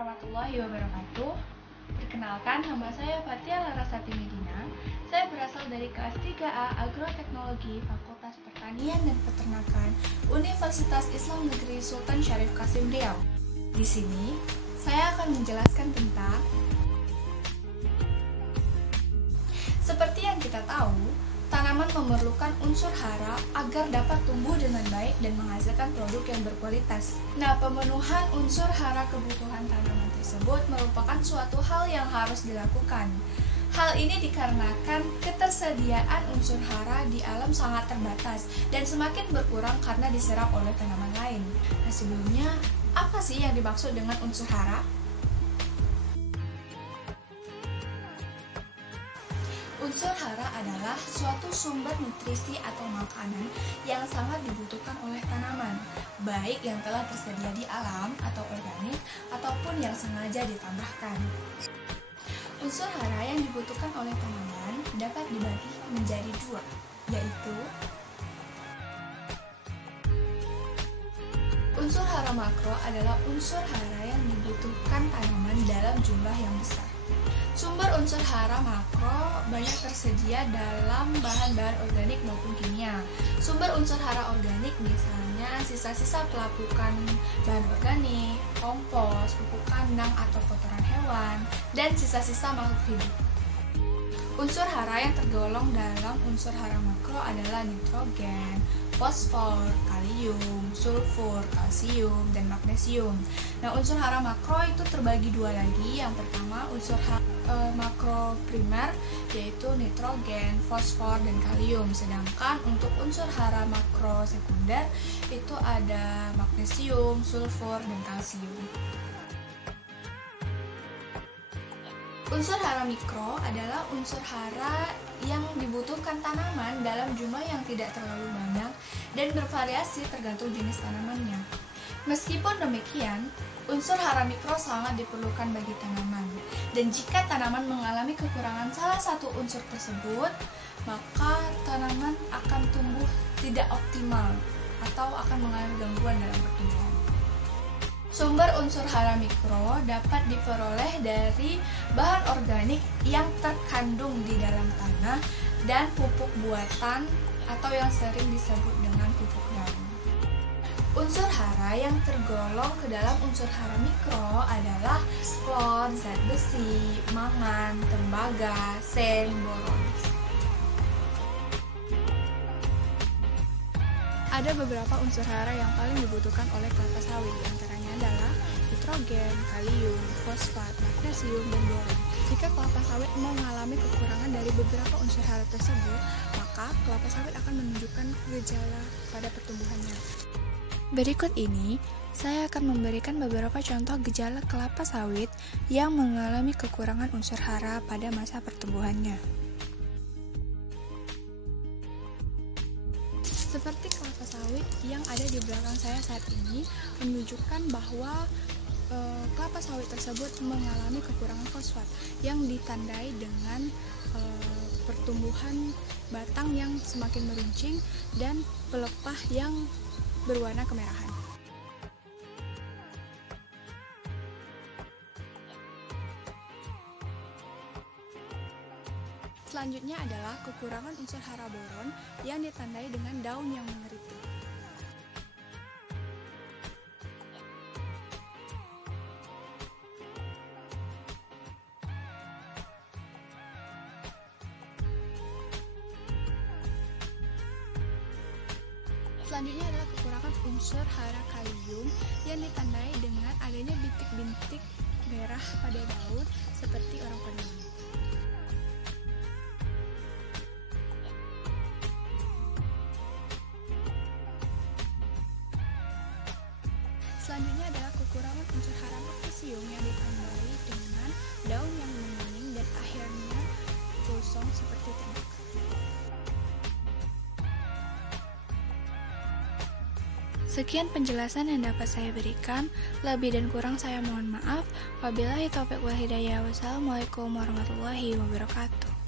warahmatullahi wabarakatuh. Perkenalkan, nama saya Fatia Larasati Medina. Saya berasal dari kelas 3A Agroteknologi Fakultas Pertanian dan Peternakan Universitas Islam Negeri Sultan Syarif Qasim Riau. Di sini, saya akan menjelaskan tentang seperti yang kita tahu, tanaman memerlukan unsur hara agar dapat tumbuh dengan baik dan menghasilkan produk yang berkualitas. Nah, pemenuhan unsur hara kebutuhan tanaman tersebut merupakan suatu hal yang harus dilakukan. Hal ini dikarenakan ketersediaan unsur hara di alam sangat terbatas dan semakin berkurang karena diserap oleh tanaman lain. Nah, sebelumnya, apa sih yang dimaksud dengan unsur hara? Unsur hara adalah suatu sumber nutrisi atau makanan yang sangat dibutuhkan oleh tanaman, baik yang telah tersedia di alam atau organik, ataupun yang sengaja ditambahkan. Unsur hara yang dibutuhkan oleh tanaman dapat dibagi menjadi dua, yaitu unsur hara makro adalah unsur hara yang dibutuhkan tanaman dalam jumlah yang besar. Sumber unsur hara makro banyak tersedia dalam bahan-bahan organik maupun kimia. Sumber unsur hara organik misalnya sisa-sisa pelapukan bahan organik, kompos, pupuk kandang atau kotoran hewan, dan sisa-sisa makhluk hidup. Unsur hara yang tergolong dalam unsur hara makro adalah nitrogen, fosfor, kalium, sulfur, kalsium, dan magnesium. Nah, unsur hara makro itu terbagi dua lagi. Yang pertama, unsur hara makro primer, yaitu nitrogen, fosfor, dan kalium. Sedangkan untuk unsur hara makro sekunder, itu ada magnesium, sulfur, dan kalsium. Unsur hara mikro adalah unsur hara yang dibutuhkan tanaman dalam jumlah yang tidak terlalu banyak dan bervariasi tergantung jenis tanamannya. Meskipun demikian, unsur hara mikro sangat diperlukan bagi tanaman. Dan jika tanaman mengalami kekurangan salah satu unsur tersebut, maka tanaman akan tumbuh tidak optimal atau akan mengalami gangguan dalam pertumbuhan. Sumber unsur hara mikro dapat diperoleh dari bahan organik yang terkandung di dalam tanah dan pupuk buatan atau yang sering disebut dengan pupuk daun. Unsur hara yang tergolong ke dalam unsur hara mikro adalah klor, zat besi, mangan, tembaga, sen, boron. Ada beberapa unsur hara yang paling dibutuhkan oleh kelapa sawit, diantaranya adalah nitrogen, kalium, fosfat, magnesium, dan boron. Jika kelapa sawit mengalami kekurangan dari beberapa unsur hara tersebut, maka kelapa sawit akan menunjukkan gejala pada pertumbuhannya. Berikut ini, saya akan memberikan beberapa contoh gejala kelapa sawit yang mengalami kekurangan unsur hara pada masa pertumbuhannya. Seperti kelapa sawit yang ada di belakang saya saat ini menunjukkan bahwa kelapa sawit tersebut mengalami kekurangan fosfat yang ditandai dengan pertumbuhan batang yang semakin meruncing dan pelepah yang berwarna kemerahan. Selanjutnya adalah kekurangan unsur hara boron yang ditandai dengan daun yang mengeriting. Selanjutnya adalah kekurangan unsur hara kalium yang ditandai dengan adanya bintik-bintik merah pada daun seperti orang penuh. Selanjutnya adalah kekurangan unsur hara magnesium yang ditandai dengan daun yang menguning dan akhirnya gosong seperti tembakau. Sekian penjelasan yang dapat saya berikan. Lebih dan kurang saya mohon maaf. Wabillahi taufiq wal hidayah. Wassalamualaikum warahmatullahi wabarakatuh.